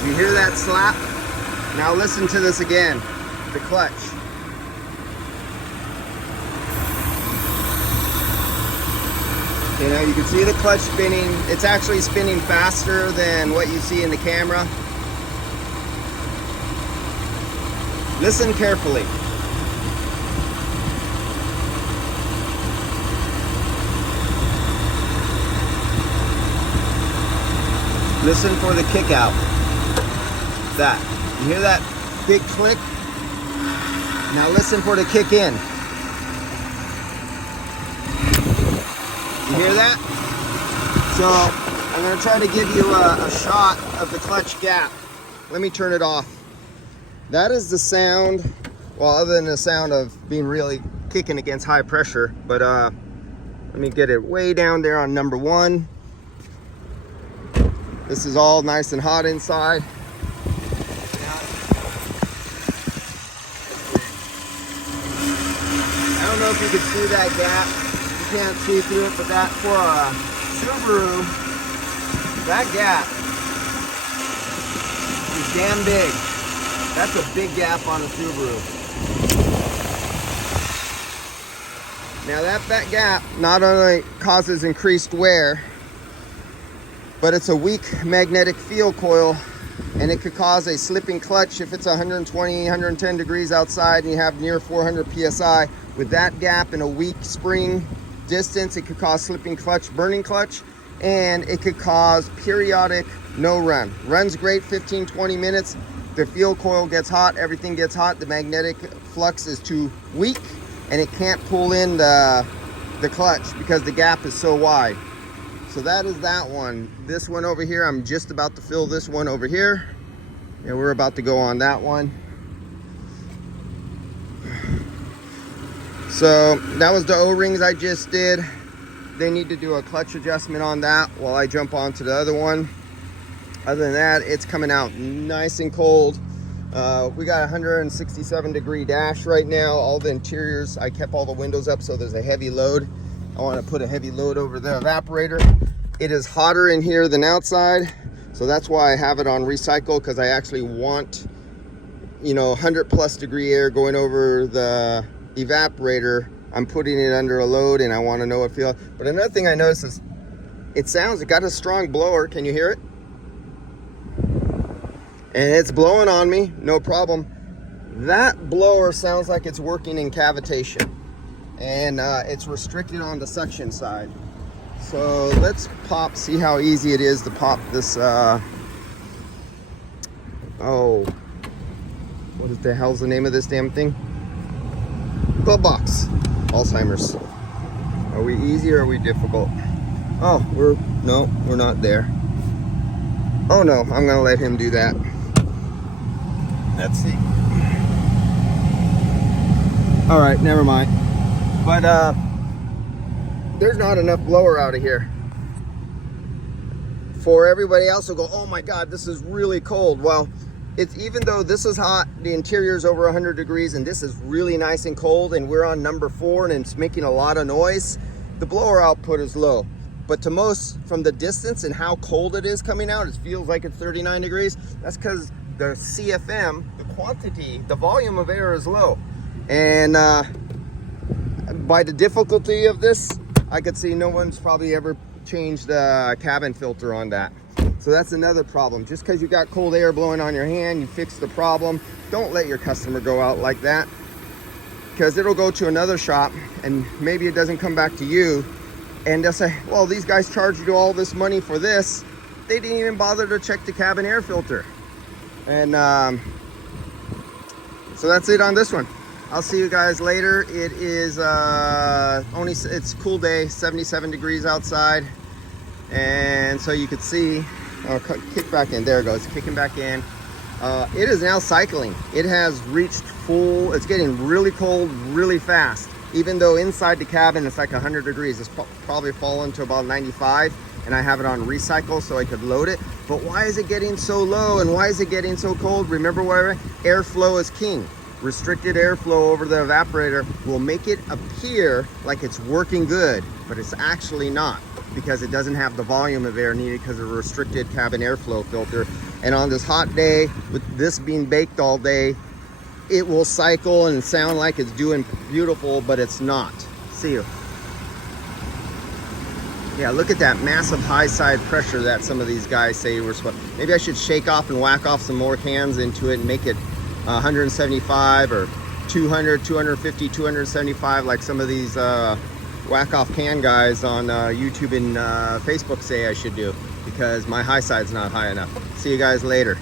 Did you hear that slap? Now listen to this again, the clutch. You know, you can see the clutch spinning. It's actually spinning faster than what you see in the camera. Listen carefully. Listen for the kick out. That. You hear that big click? Now listen for the kick in. You hear that? So I'm going to try to give you a shot of the clutch gap. Let me turn it off. That is the sound, well, other than the sound of being really kicking against high pressure, but let me get it way down there on number 1. This is all nice and hot inside. I don't know if you can see that gap. You can't see through it, but that for a Subaru, that gap is damn big. That's a big gap on a Subaru. Now that gap not only causes increased wear, but it's a weak magnetic field coil, and it could cause a slipping clutch if it's 120, 110 degrees outside and you have near 400 PSI. With that gap and a weak spring distance, it could cause slipping clutch, burning clutch, and it could cause periodic no run. Runs great 15, 20 minutes. The field coil gets hot, everything gets hot, the magnetic flux is too weak, and it can't pull in the clutch because the gap is so wide. So that is that one. This one over here, I'm just about to fill this one over here, and we're about to go on that one. So that was the O-rings I just did. They need to do a clutch adjustment on that while I jump onto the other one. Other than that, it's coming out nice and cold. We got 167 degree dash right now. All the interiors, I kept all the windows up so there's a heavy load. I want to put a heavy load over the evaporator. It is hotter in here than outside, so that's why I have it on recycle, because I actually want, you know, 100+ degree air going over the evaporator. I'm putting it under a load and I want to know what it feels. But another thing I noticed is it got a strong blower. Can you hear it? And it's blowing on me, no problem. That blower sounds like it's working in cavitation, and it's restricted on the suction side. So let's see how easy it is to pop this, oh, what the hell's the name of this damn thing? Glove box. Alzheimer's. Are we easy or are we difficult? Oh, we're not there. Oh no, I'm gonna let him do that. Let's see. All right, never mind. But there's not enough blower out of here for everybody else to go, oh my God, this is really cold. Well, it's, even though this is hot, the interior is over 100 degrees and this is really nice and cold, and we're on number 4 and it's making a lot of noise, the blower output is low. But to most, from the distance and how cold it is coming out, it feels like it's 39 degrees. That's because the CFM, the quantity, the volume of air is low. And by the difficulty of this, I could see no one's probably ever changed the cabin filter on that. So that's another problem. Just because you got cold air blowing on your hand, you fix the problem. Don't let your customer go out like that, because it'll go to another shop and maybe it doesn't come back to you. And they'll say, well, these guys charged you all this money for this. They didn't even bother to check the cabin air filter. And so that's it on this one. I'll see you guys later. It is it's a cool day, 77 degrees outside. And so you could see, kick back in, there it goes, kicking back in. It is now cycling. It has reached full, it's getting really cold really fast. Even though inside the cabin it's like 100 degrees, it's probably fallen to about 95, and I have it on recycle so I could load it. But why is it getting so low and why is it getting so cold? Remember where airflow is king. Restricted airflow over the evaporator will make it appear like it's working good, but it's actually not. because it doesn't have the volume of air needed because of a restricted cabin airflow filter. And on this hot day, with this being baked all day, it will cycle and sound like it's doing beautiful, but it's not. See you. Yeah, look at that massive high side pressure that some of these guys say we're supposed. Maybe I should shake off and whack off some more cans into it and make it 175 or 200, 250, 275, like some of these whack off can guys on YouTube and Facebook say I should do, because my high side's not high enough. See you guys later.